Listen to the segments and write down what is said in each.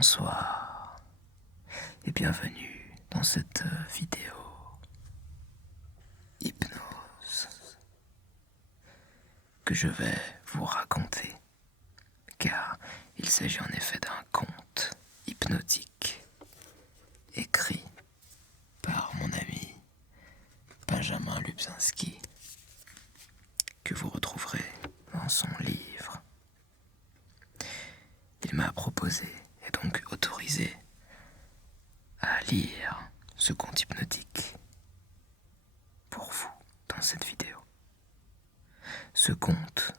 Bonsoir et bienvenue dans cette vidéo hypnose que je vais vous raconter, car il s'agit en effet d'un conte hypnotique écrit par mon ami Benjamin Lubzinski, que vous retrouverez dans son livre. Il m'a proposé et donc autorisé à lire ce conte hypnotique pour vous dans cette vidéo. Ce conte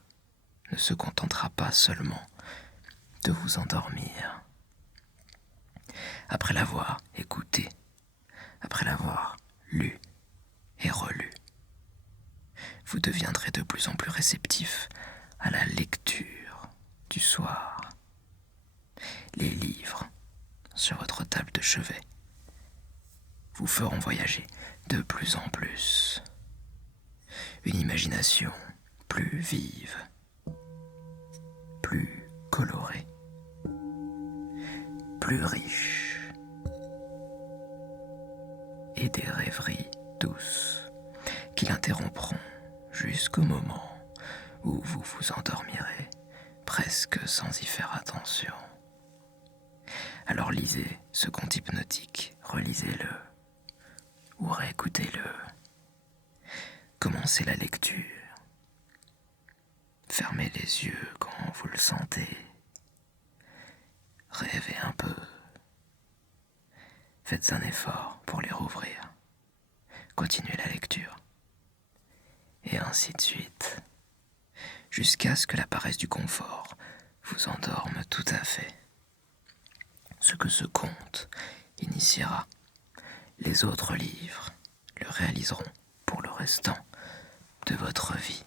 ne se contentera pas seulement de vous endormir. Après l'avoir écouté, après l'avoir lu et relu, vous deviendrez de plus en plus réceptif à la lecture du soir. Les livres sur votre table de chevet vous feront voyager de plus en plus. Une imagination plus vive, plus colorée, plus riche, et des rêveries douces qui l'interrompront jusqu'au moment où vous vous endormirez presque sans y faire attention. Alors lisez ce conte hypnotique, relisez-le ou réécoutez-le. Commencez la lecture. Fermez les yeux quand vous le sentez. Rêvez un peu. Faites un effort pour les rouvrir. Continuez la lecture. Et ainsi de suite. Jusqu'à ce que la paresse du confort vous endorme tout à fait. Ce que ce conte initiera, les autres livres le réaliseront pour le restant de votre vie.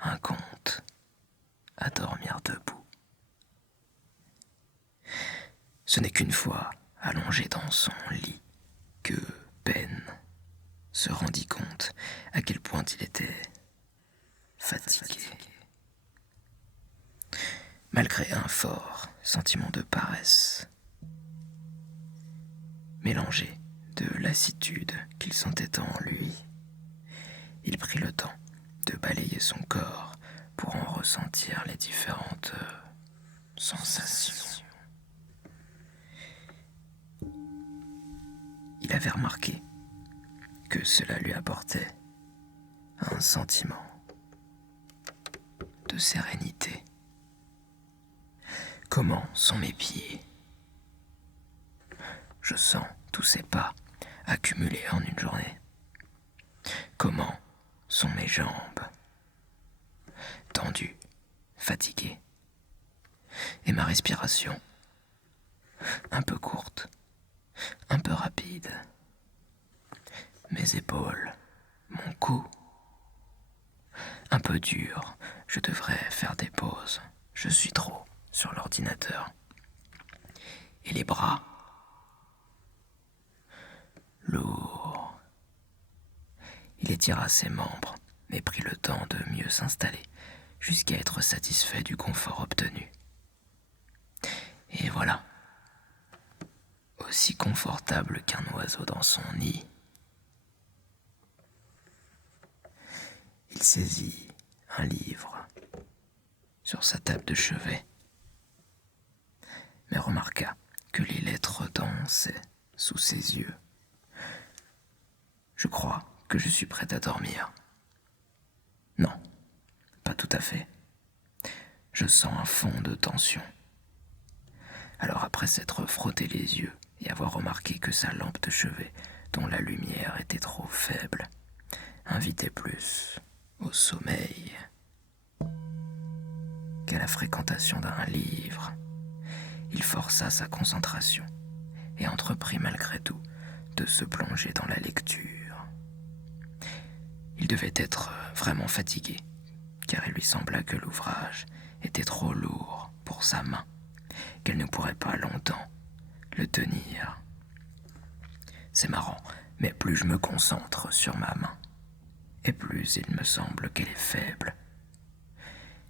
Un conte à dormir debout. Ce n'est qu'une fois allongé dans son lit que Ben se rendit compte à quel point il était fatigué. Malgré un fort sentiment de paresse, mélangé de lassitude qu'il sentait en lui, il prit le temps de balayer son corps pour en ressentir les différentes sensations. Il avait remarqué que cela lui apportait un sentiment de sérénité. Comment sont mes pieds? Je sens tous ces pas accumulés en une journée. Comment sont mes jambes? Tendues, fatiguées. Et ma respiration? Un peu courte, un peu rapide. Mes épaules, mon cou. Un peu dur, je devrais faire des pauses. Je suis trop sur l'ordinateur. Et les bras? Lourd. Il étira ses membres, mais prit le temps de mieux s'installer, jusqu'à être satisfait du confort obtenu. Et voilà, aussi confortable qu'un oiseau dans son nid. Il saisit un livre sur sa table de chevet, mais remarqua que les lettres dansaient sous ses yeux. Je crois que je suis prêt à dormir. Non, pas tout à fait. Je sens un fond de tension. Alors après s'être frotté les yeux et avoir remarqué que sa lampe de chevet, dont la lumière était trop faible, invitait plus au sommeil qu'à la fréquentation d'un livre, il força sa concentration et entreprit malgré tout de se plonger dans la lecture. Il devait être vraiment fatigué, car il lui sembla que l'ouvrage était trop lourd pour sa main, qu'elle ne pourrait pas longtemps le tenir. C'est marrant, mais plus je me concentre sur ma main, et plus il me semble qu'elle est faible.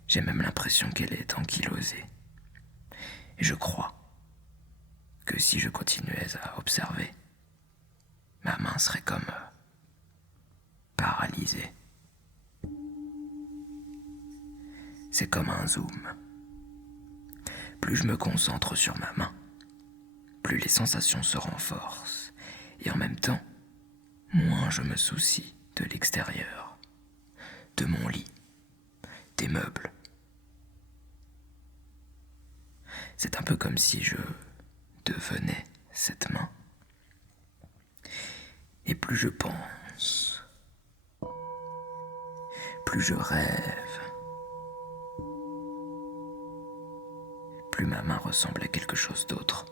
J'ai même l'impression qu'elle est ankylosée. Et je crois que si je continuais à observer, ma main serait comme paralysée. C'est comme un zoom. Plus je me concentre sur ma main, plus les sensations se renforcent. Et en même temps, moins je me soucie de l'extérieur, de mon lit, des meubles. C'est un peu comme si je devenais cette main. Et plus je pense, plus je rêve, plus ma main ressemble à quelque chose d'autre.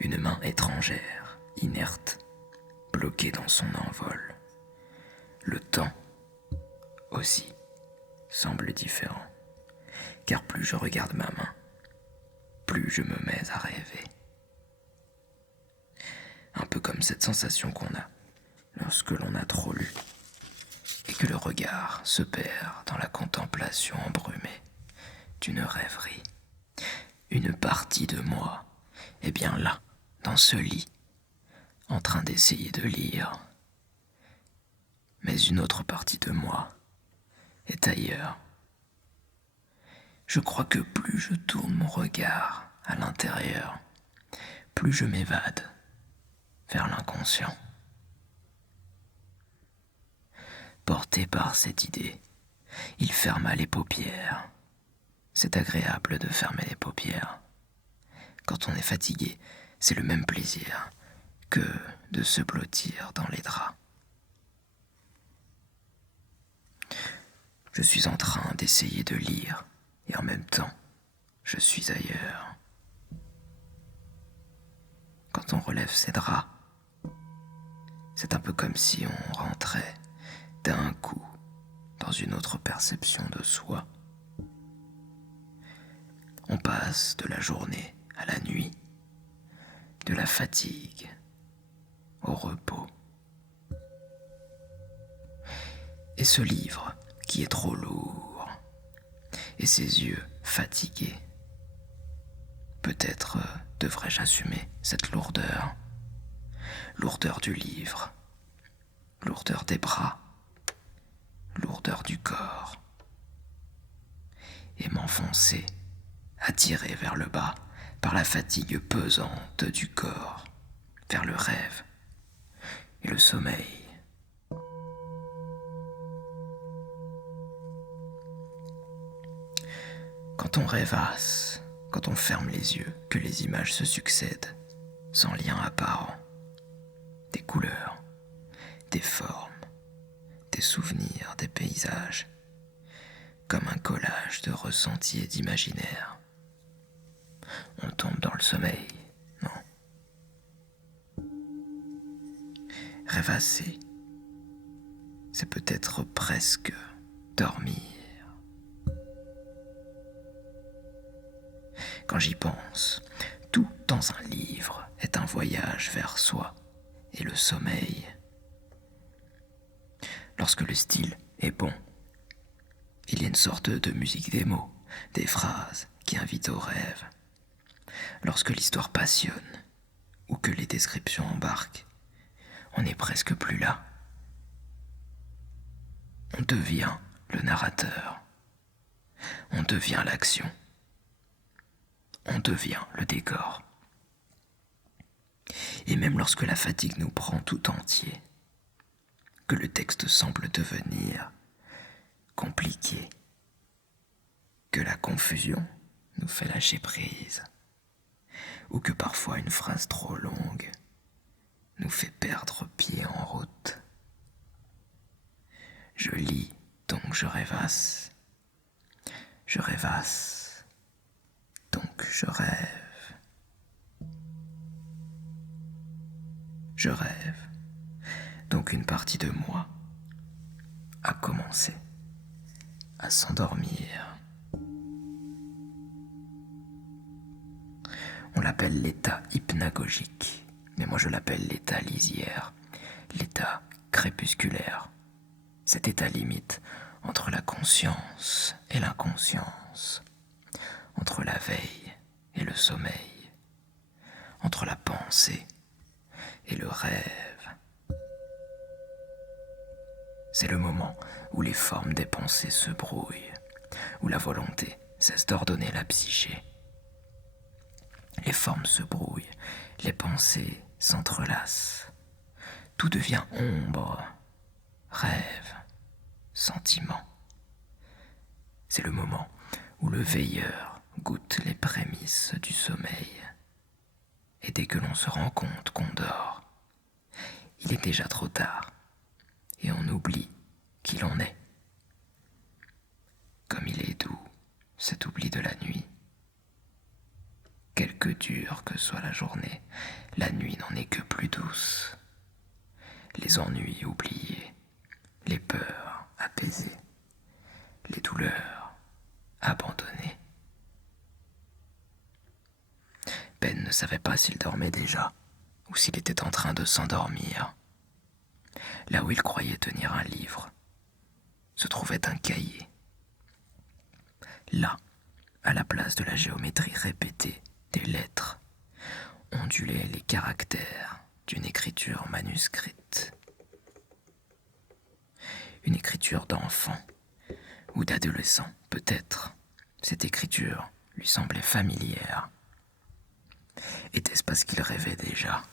Une main étrangère, inerte, bloquée dans son envol. Le temps aussi semble différent, car plus je regarde ma main, plus je me mets à rêver. Un peu comme cette sensation qu'on a lorsque l'on a trop lu et que le regard se perd dans la contemplation embrumée d'une rêverie. Une partie de moi est bien là, dans ce lit, en train d'essayer de lire. Mais une autre partie de moi est ailleurs. Je crois que plus je tourne mon regard à l'intérieur, plus je m'évade vers l'inconscient. Porté par cette idée, il ferma les paupières. C'est agréable de fermer les paupières. Quand on est fatigué, c'est le même plaisir que de se blottir dans les draps. Je suis en train d'essayer de lire et en même temps, je suis ailleurs. Quand on relève ses draps, c'est un peu comme si on rentrait d'un coup dans une autre perception de soi. On passe de la journée à la nuit, de la fatigue au repos. Et ce livre qui est trop lourd, et ses yeux fatigués, peut-être devrais-je assumer cette lourdeur, lourdeur du livre, lourdeur des bras, lourdeur du corps, et m'enfoncer, attiré vers le bas par la fatigue pesante du corps, vers le rêve et le sommeil. Quand on rêvasse, quand on ferme les yeux, que les images se succèdent, sans lien apparent, des couleurs, des formes, des souvenirs, des paysages, comme un collage de ressentis et d'imaginaire. On tombe dans le sommeil, non? Rêvasser, c'est peut-être presque dormir. Quand j'y pense, tout dans un livre est un voyage vers soi et le sommeil. Lorsque le style est bon, il y a une sorte de musique des mots, des phrases qui invitent au rêve. Lorsque l'histoire passionne ou que les descriptions embarquent, on n'est presque plus là. On devient le narrateur. On devient l'action. On devient le décor. Et même lorsque la fatigue nous prend tout entier, que le texte semble devenir compliqué, que la confusion nous fait lâcher prise, ou que parfois une phrase trop longue nous fait perdre pied en route. Je lis, donc je rêvasse. Je rêvasse, donc je rêve. Je rêve, donc une partie de moi a commencé à s'endormir. On l'appelle l'état hypnagogique, mais moi je l'appelle l'état lisière, l'état crépusculaire. Cet état limite entre la conscience et l'inconscience, entre la veille et le sommeil, entre la pensée et le rêve. C'est le moment où les formes des pensées se brouillent, où la volonté cesse d'ordonner la psyché. Les formes se brouillent, les pensées s'entrelacent. Tout devient ombre, rêve, sentiment. C'est le moment où le veilleur goûte les prémices du sommeil. Et dès que l'on se rend compte qu'on dort, il est déjà trop tard et on oublie qui l'on est. Comme il est doux, cet oubli de la nuit. Quelque dure que soit la journée, la nuit n'en est que plus douce. Les ennuis oubliés, les peurs apaisées, les douleurs abandonnées. Ben ne savait pas s'il dormait déjà ou s'il était en train de s'endormir. Là où il croyait tenir un livre, se trouvait un cahier. Là, à la place de la géométrie répétée des lettres, ondulaient les caractères d'une écriture manuscrite. Une écriture d'enfant ou d'adolescent, peut-être. Cette écriture lui semblait familière. Était-ce parce qu'il rêvait déjà ?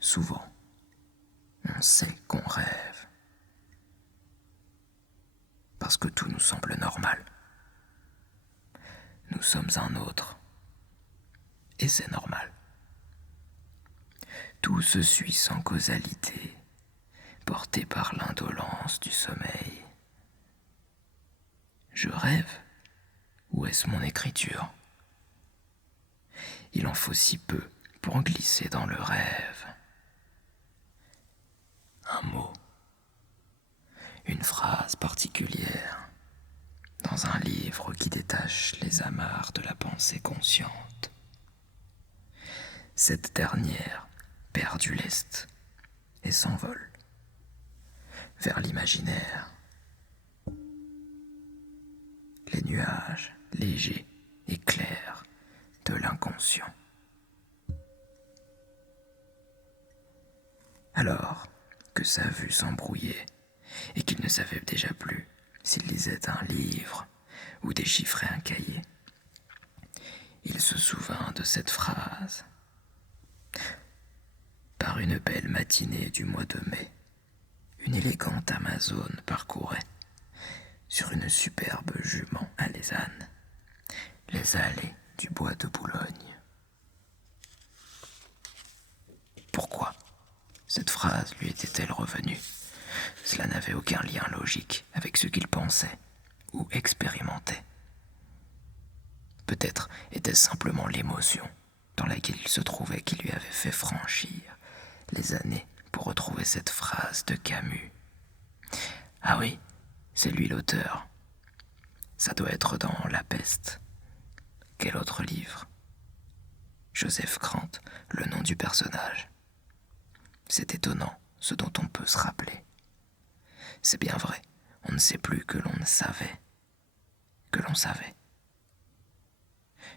Souvent, on sait qu'on rêve parce que tout nous semble normal. Nous sommes un autre et c'est normal. Tout se suit sans causalité, porté par l'indolence du sommeil. Je rêve, ou est-ce mon écriture ? Il en faut si peu pour glisser dans le rêve. Un mot, une phrase particulière, dans un livre qui détache les amarres de la pensée consciente. Cette dernière perd du lest et s'envole vers l'imaginaire. Les nuages légers et clairs de l'inconscient. Alors que sa vue s'embrouillait et qu'il ne savait déjà plus s'il lisait un livre ou déchiffrait un cahier, il se souvint de cette phrase. Par une belle matinée du mois de mai, une élégante Amazone parcourait, sur une superbe jument alezane, les allées du bois de Boulogne. Pourquoi cette phrase lui était-elle revenue ? Cela n'avait aucun lien logique avec ce qu'il pensait ou expérimentait. Peut-être était-ce simplement l'émotion dans laquelle il se trouvait qui lui avait fait franchir les années pour retrouver cette phrase de Camus. Ah oui, c'est lui l'auteur. Ça doit être dans La Peste. Quel autre livre ? Joseph Krant, le nom du personnage. C'est étonnant ce dont on peut se rappeler. C'est bien vrai, on ne sait plus que l'on ne savait, que l'on savait.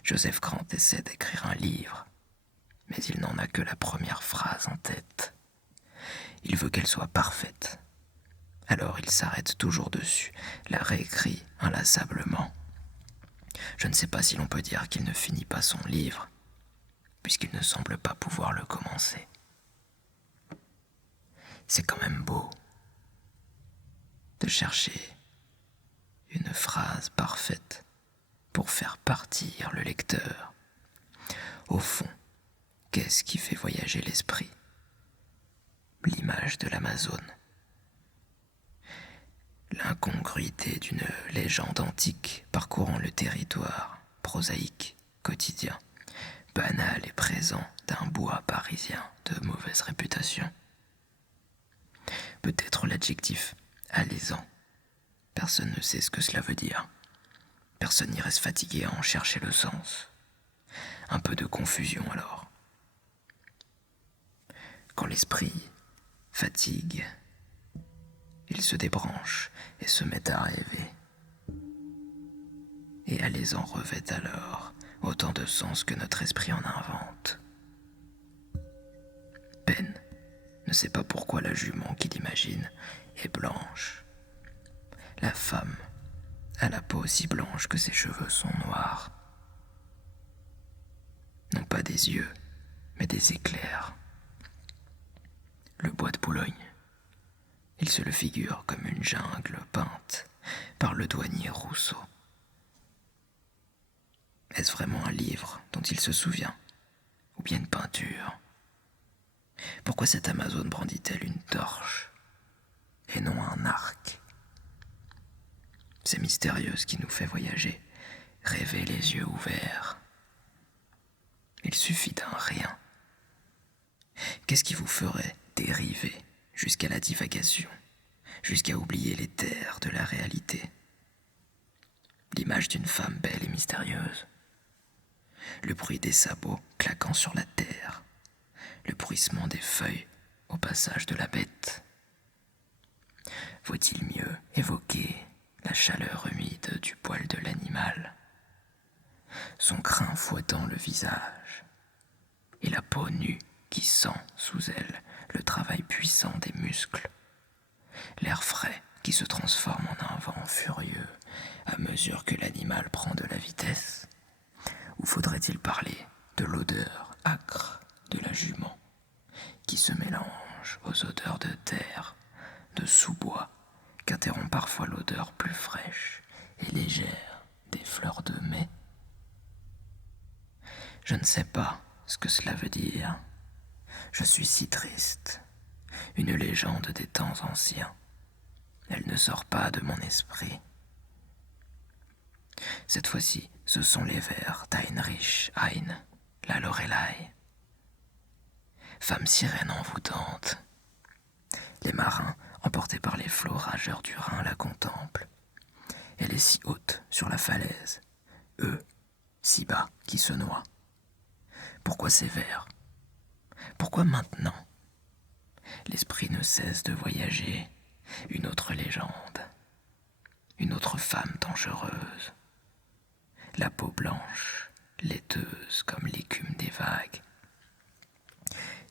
Joseph Krant essaie d'écrire un livre, mais il n'en a que la première phrase en tête. Il veut qu'elle soit parfaite. Alors il s'arrête toujours dessus, la réécrit inlassablement. Je ne sais pas si l'on peut dire qu'il ne finit pas son livre, puisqu'il ne semble pas pouvoir le commencer. C'est quand même beau de chercher une phrase parfaite pour faire partir le lecteur. Au fond, qu'est-ce qui fait voyager l'esprit ? L'image de l'Amazone. L'incongruité d'une légende antique parcourant le territoire prosaïque, quotidien, banal et présent d'un bois parisien de mauvaise réputation. Peut-être l'adjectif alésant. Personne ne sait ce que cela veut dire. Personne n'y reste fatigué à en chercher le sens. Un peu de confusion alors. Quand l'esprit fatigue, il se débranche et se met à rêver. Et Alezan revêt alors autant de sens que notre esprit en invente. Ben ne sait pas pourquoi la jument qu'il imagine est blanche. La femme a la peau aussi blanche que ses cheveux sont noirs. Non pas des yeux, mais des éclairs. Le bois de Boulogne, il se le figure comme une jungle peinte par le douanier Rousseau. Est-ce vraiment un livre dont il se souvient, ou bien une peinture? Pourquoi cette Amazone brandit-elle une torche et non un arc? C'est mystérieux ce qui nous fait voyager, rêver les yeux ouverts. Il suffit d'un rien. Qu'est-ce qui vous ferait dériver jusqu'à la divagation, jusqu'à oublier les terres de la réalité? L'image d'une femme belle et mystérieuse, le bruit des sabots claquant sur la terre, le bruissement des feuilles au passage de la bête. Vaut-il mieux évoquer la chaleur humide du poil de l'animal, son crin fouettant le visage, et la peau nue qui sent sous elle le travail puissant des muscles, l'air frais qui se transforme en un vent furieux à mesure que l'animal prend de la vitesse? Ou faudrait-il parler de l'odeur âcre de la jument qui se mélange aux odeurs de terre, de sous-bois, qu'interrompt parfois l'odeur plus fraîche et légère des fleurs de mai? Je ne sais pas ce que cela veut dire. Je suis si triste. Une légende des temps anciens. Elle ne sort pas de mon esprit. Cette fois-ci, ce sont les vers d'Heinrich Heine, la Loreley. Femme sirène envoûtante. Les marins, emportés par les flots rageurs du Rhin, la contemplent. Elle est si haute sur la falaise, eux, si bas qui se noient. Pourquoi ces vers? Pourquoi maintenant? L'esprit ne cesse de voyager. Une autre légende, une autre femme dangereuse, la peau blanche, laiteuse comme l'écume des vagues,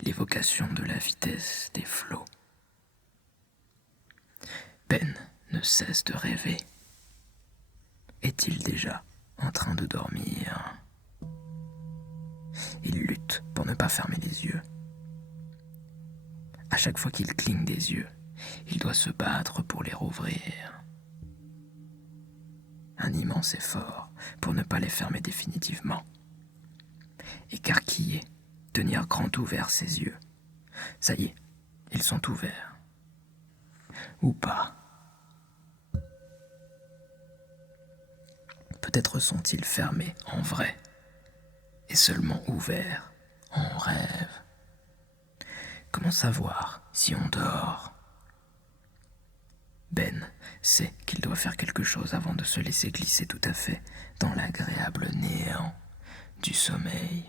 l'évocation de la vitesse des flots. Ben ne cesse de rêver. Est-il déjà en train de dormir? Il lutte pour ne pas fermer les yeux. À chaque fois qu'il cligne des yeux, il doit se battre pour les rouvrir. Un immense effort pour ne pas les fermer définitivement. Écarquiller, tenir grand ouvert ses yeux. Ça y est, ils sont ouverts. Ou pas. Peut-être sont-ils fermés en vrai et seulement ouverts en rêve. Comment savoir si on dort? Ben sait qu'il doit faire quelque chose avant de se laisser glisser tout à fait dans l'agréable néant du sommeil.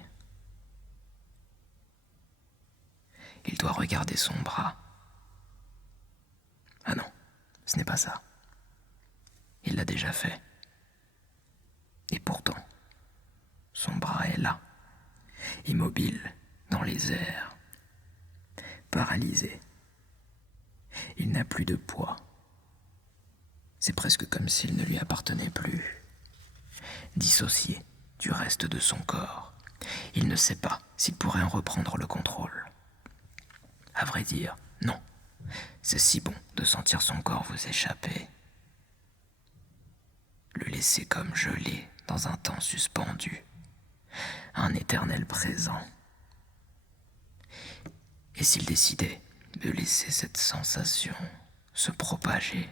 Il doit regarder son bras. Ah non, ce n'est pas ça. Il l'a déjà fait. Et pourtant, son bras est là, immobile dans les airs, paralysé. Il n'a plus de poids. C'est presque comme s'il ne lui appartenait plus. Dissocié du reste de son corps, il ne sait pas s'il pourrait en reprendre le contrôle. À vrai dire, non. C'est si bon de sentir son corps vous échapper. Le laisser comme gelé dans un temps suspendu. Un éternel présent. Et s'il décidait de laisser cette sensation se propager?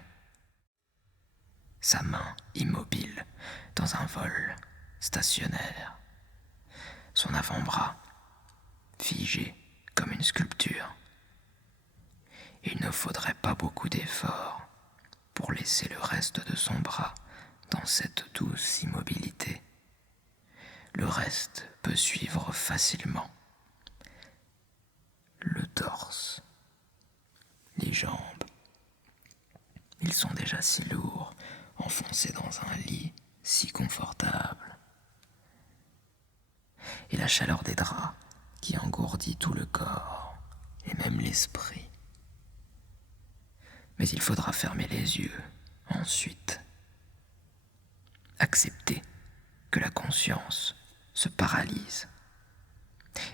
Sa main immobile dans un vol stationnaire. Son avant-bras figé comme une sculpture. Il ne faudrait pas beaucoup d'efforts pour laisser le reste de son bras dans cette douce immobilité. Le reste peut suivre facilement. le torse, les jambes. Ils sont déjà si lourds, enfoncés dans un lit si confortable. Et la chaleur des draps qui engourdit tout le corps et même l'esprit. Mais il faudra fermer les yeux ensuite. Accepter que la conscience se paralyse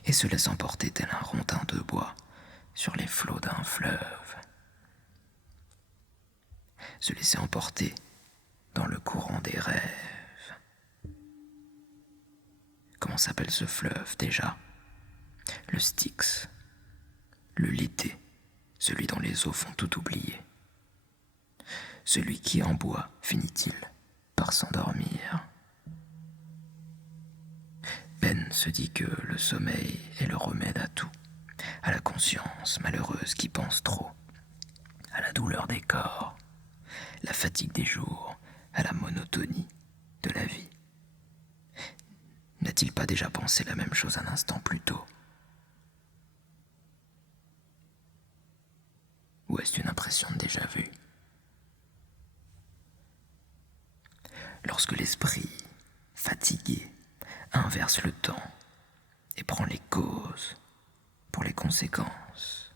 et se laisse emporter tel un rondin de bois sur les flots d'un fleuve. Se laisser emporter dans le courant des rêves. Comment s'appelle ce fleuve déjà? Le Styx, le Lété, celui dont les eaux font tout oublier. Celui qui en bois finit-il par s'endormir? Ben se dit que le sommeil est le remède à tout, à la conscience malheureuse qui pense trop, à la douleur des corps, la fatigue des jours, à la monotonie de la vie. N'a-t-il pas déjà pensé la même chose un instant plus tôt? Ou est-ce une impression de déjà-vu? Lorsque l'esprit, fatigué, inverse le temps et prend les causes pour les conséquences.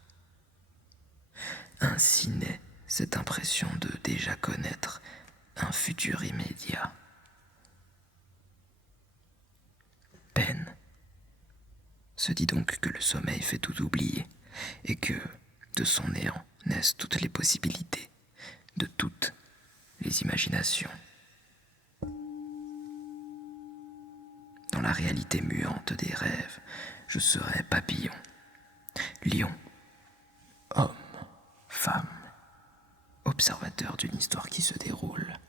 Ainsi naît cette impression de déjà connaître un futur immédiat. Ben se dit donc que le sommeil fait tout oublier et que de son néant naissent toutes les possibilités, de toutes les imaginations. Dans la réalité muante des rêves, je serai papillon, lion, homme, femme, observateur d'une histoire qui se déroule,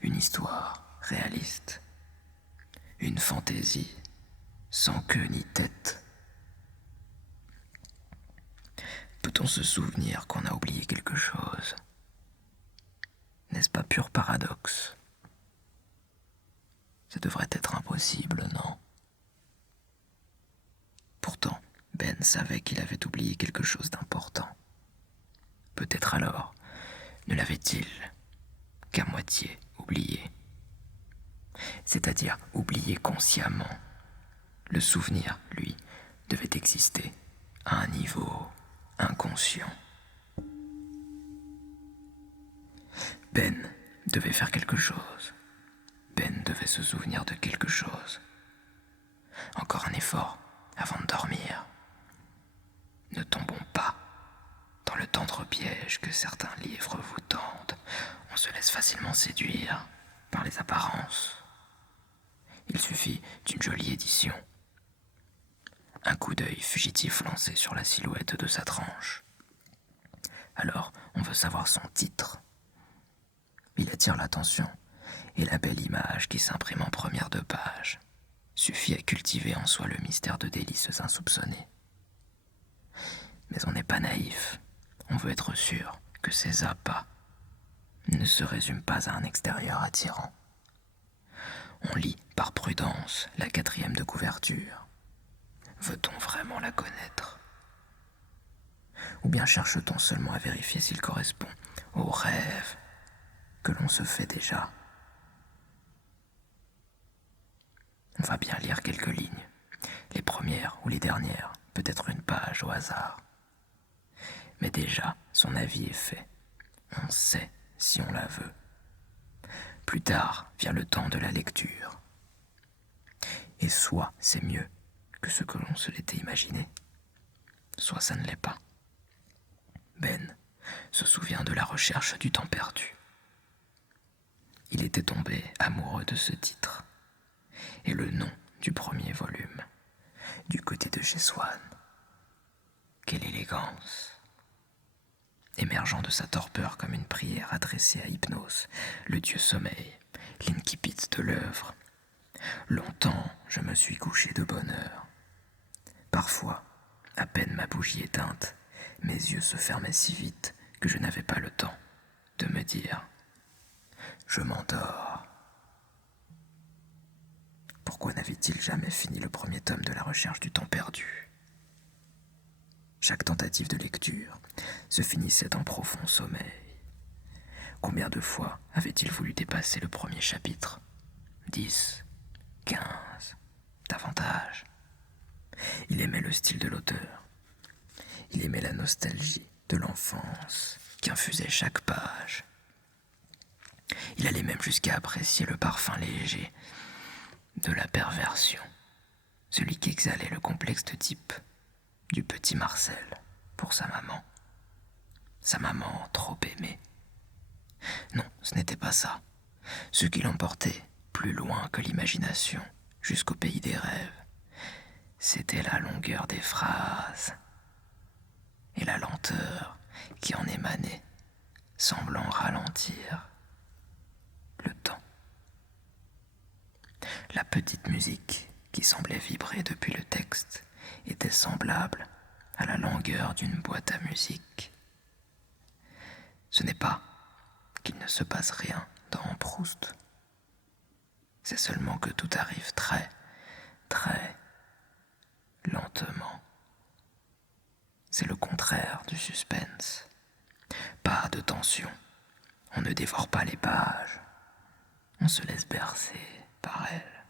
une histoire réaliste, une fantaisie sans queue ni tête. Peut-on se souvenir qu'on a oublié quelque chose? N'est-ce pas pur paradoxe? Ça devrait être impossible, non? Pourtant, Ben savait qu'il avait oublié quelque chose d'important. Peut-être alors ne l'avait-il qu'à moitié oublié. C'est-à-dire oublié consciemment. Le souvenir, lui, devait exister à un niveau inconscient. Ben devait faire quelque chose. Ben devait se souvenir de quelque chose. Encore un effort avant de dormir. Ne tombons pas dans le tendre piège que certains livres vous tendent. On se laisse facilement séduire par les apparences. Il suffit d'une jolie édition. Un coup d'œil fugitif lancé sur la silhouette de sa tranche. Alors, on veut savoir son titre. Il attire l'attention et la belle image qui s'imprime en première de page suffit à cultiver en soi le mystère de délices insoupçonnées. Mais on n'est pas naïf. On veut être sûr que ces appâts ne se résument pas à un extérieur attirant. On lit par prudence la 4e de couverture. Veut-on vraiment la connaître? Ou bien cherche-t-on seulement à vérifier s'il correspond au rêve que l'on se fait déjà? On va bien lire quelques lignes, les premières ou les dernières, peut-être une page au hasard. Mais déjà, son avis est fait. On sait si on la veut. Plus tard vient le temps de la lecture. Et soit c'est mieux que ce que l'on se l'était imaginé, soit ça ne l'est pas. Ben se souvient de la recherche du temps perdu. Il était tombé amoureux de ce titre et le nom du premier volume, du côté de chez Swann. Quelle élégance! Émergeant de sa torpeur comme une prière adressée à Hypnos, le dieu sommeil, l'incipit de l'œuvre. Longtemps je me suis couché de bonne heure. Parfois, à peine ma bougie éteinte, mes yeux se fermaient si vite que je n'avais pas le temps de me dire « Je m'endors ». Pourquoi n'avait-il jamais fini le premier tome de la recherche du temps perdu? Chaque tentative de lecture se finissait en profond sommeil. Combien de fois avait-il voulu dépasser le premier chapitre? 10, 15, davantage. Il aimait le style de l'auteur. Il aimait la nostalgie de l'enfance qui infusait chaque page. Il allait même jusqu'à apprécier le parfum léger de la perversion, celui qui exhalait le complexe de type du petit Marcel pour sa maman trop aimée. Non, ce n'était pas ça. Ce qui l'emportait plus loin que l'imagination, jusqu'au pays des rêves, c'était la longueur des phrases et la lenteur qui en émanait, semblant ralentir le temps. La petite musique qui semblait vibrer depuis le texte était semblable à la langueur d'une boîte à musique. Ce n'est pas qu'il ne se passe rien dans Proust. C'est seulement que tout arrive très, très lentement. C'est le contraire du suspense. Pas de tension. On ne dévore pas les pages. On se laisse bercer par elles,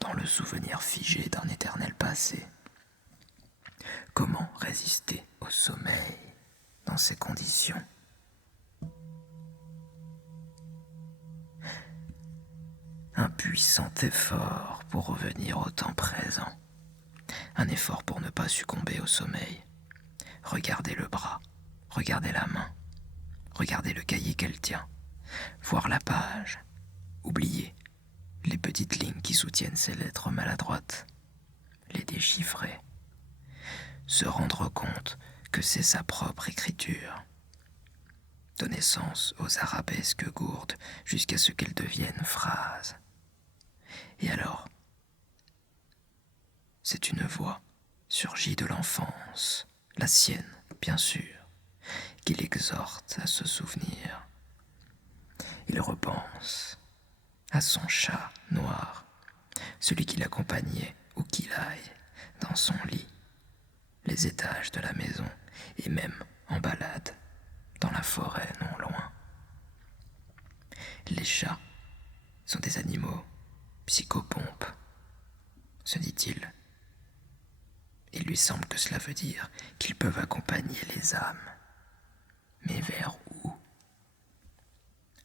dans le souvenir figé d'un éternel passé. Comment résister au sommeil dans ces conditions? Un puissant effort pour revenir au temps présent. Un effort pour ne pas succomber au sommeil. Regarder le bras, regarder la main, regarder le cahier qu'elle tient, voir la page, oublier les petites lignes qui soutiennent ces lettres maladroites, les déchiffrer, se rendre compte que c'est sa propre écriture. Donner sens aux arabesques gourdes jusqu'à ce qu'elles deviennent phrases. Et alors, c'est une voix surgie de l'enfance, la sienne, bien sûr, qui l'exhorte à se souvenir. Il repense à son chat noir, celui qui l'accompagnait où qu'il aille, dans son lit, les étages de la maison et même en balade, dans la forêt non loin. Les chats sont des animaux psychopompes, se dit-il. Il lui semble que cela veut dire qu'ils peuvent accompagner les âmes. Mais vers où?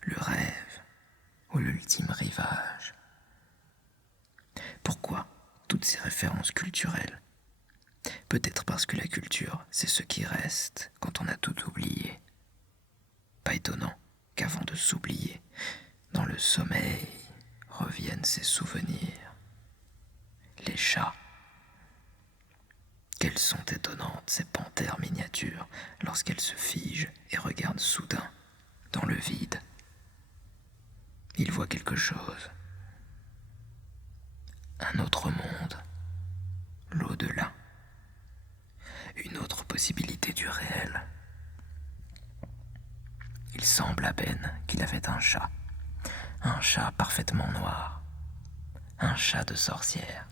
Le rêve ou l'ultime rivage? Pourquoi toutes ces références culturelles? Peut-être parce que la culture, c'est ce qui reste quand on a tout oublié. Pas étonnant qu'avant de s'oublier, dans le sommeil, reviennent ses souvenirs. Les chats. Quelles sont étonnantes ces panthères miniatures lorsqu'elles se figent et regardent soudain dans le vide. Il voit quelque chose. Un autre monde. L'au-delà. Une autre possibilité du réel. Il semble à Ben qu'il avait un chat parfaitement noir, un chat de sorcière,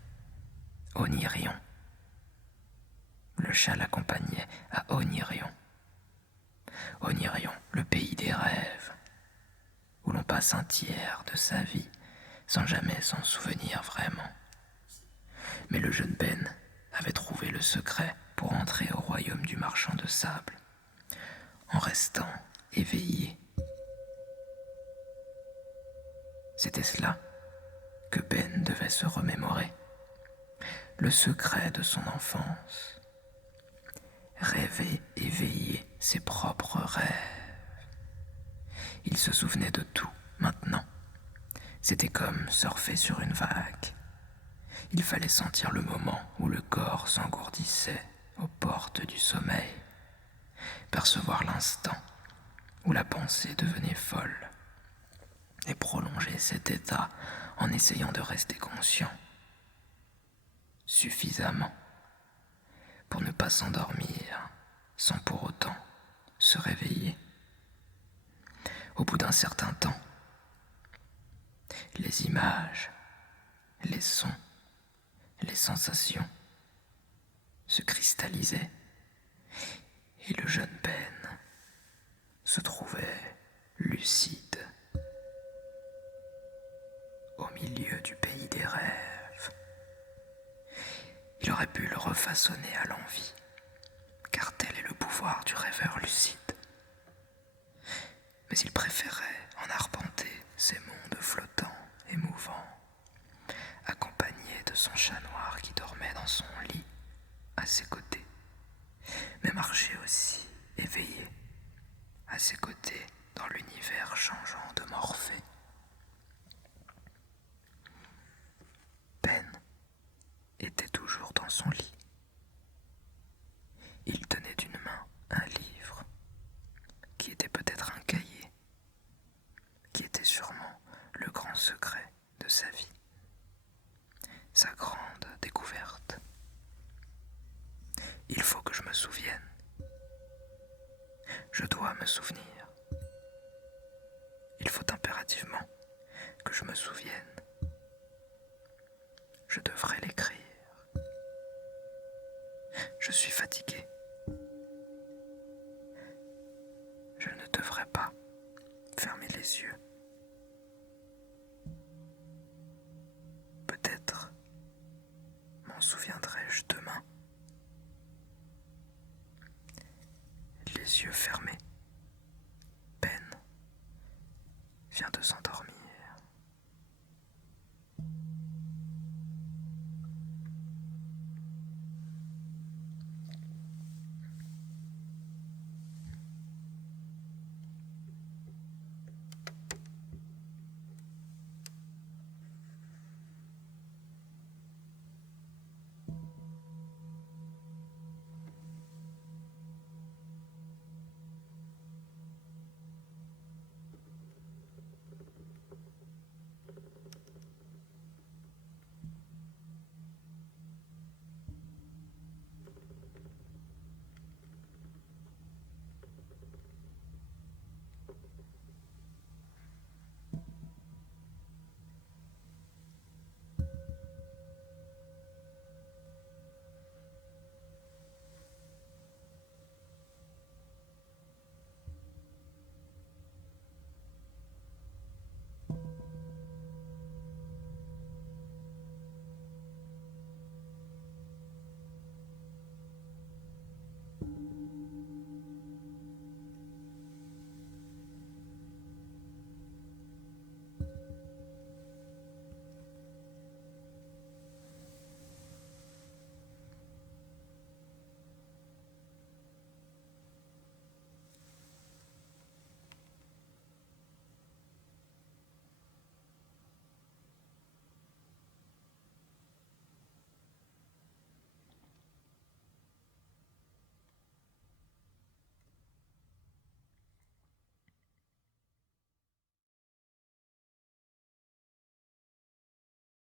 Onirion. Le chat l'accompagnait à Onirion. Onirion, le pays des rêves, où l'on passe un tiers de sa vie sans jamais s'en souvenir vraiment. Mais le jeune Ben avait trouvé le secret pour entrer au royaume du marchand de sable, en restant éveillé. C'était cela que Ben devait se remémorer, le secret de son enfance. Rêver et veiller ses propres rêves. Il se souvenait de tout maintenant. C'était comme surfer sur une vague. Il fallait sentir le moment où le corps s'engourdissait aux portes du sommeil, percevoir l'instant où la pensée devenait folle, et prolonger cet état en essayant de rester conscient, suffisamment pour ne pas s'endormir sans pour autant se réveiller. Au bout d'un certain temps, les images, les sons, les sensations se cristallisaient Et le jeune Ben se trouvait lucide au milieu du pays des rêves. Il aurait pu le refaçonner à l'envi, car tel est le pouvoir du rêveur lucide. Mais il préférait en arpenter ces mondes flottants et mouvants, accompagné de son chat noir qui dormait dans son lit à ses côtés, mais marcher aussi éveillé à ses côtés dans l'univers changeant de Morphée. Ben était toujours dans son lit. Il tenait d'une main un livre, qui était peut-être un cahier, qui était sûrement le grand secret de sa vie, sa grande découverte. Il faut que je me souvienne. Je dois me souvenir. Il faut impérativement que je me souvienne. Je devrais l'écrire. Je suis fatigué. Je ne devrais pas fermer les yeux.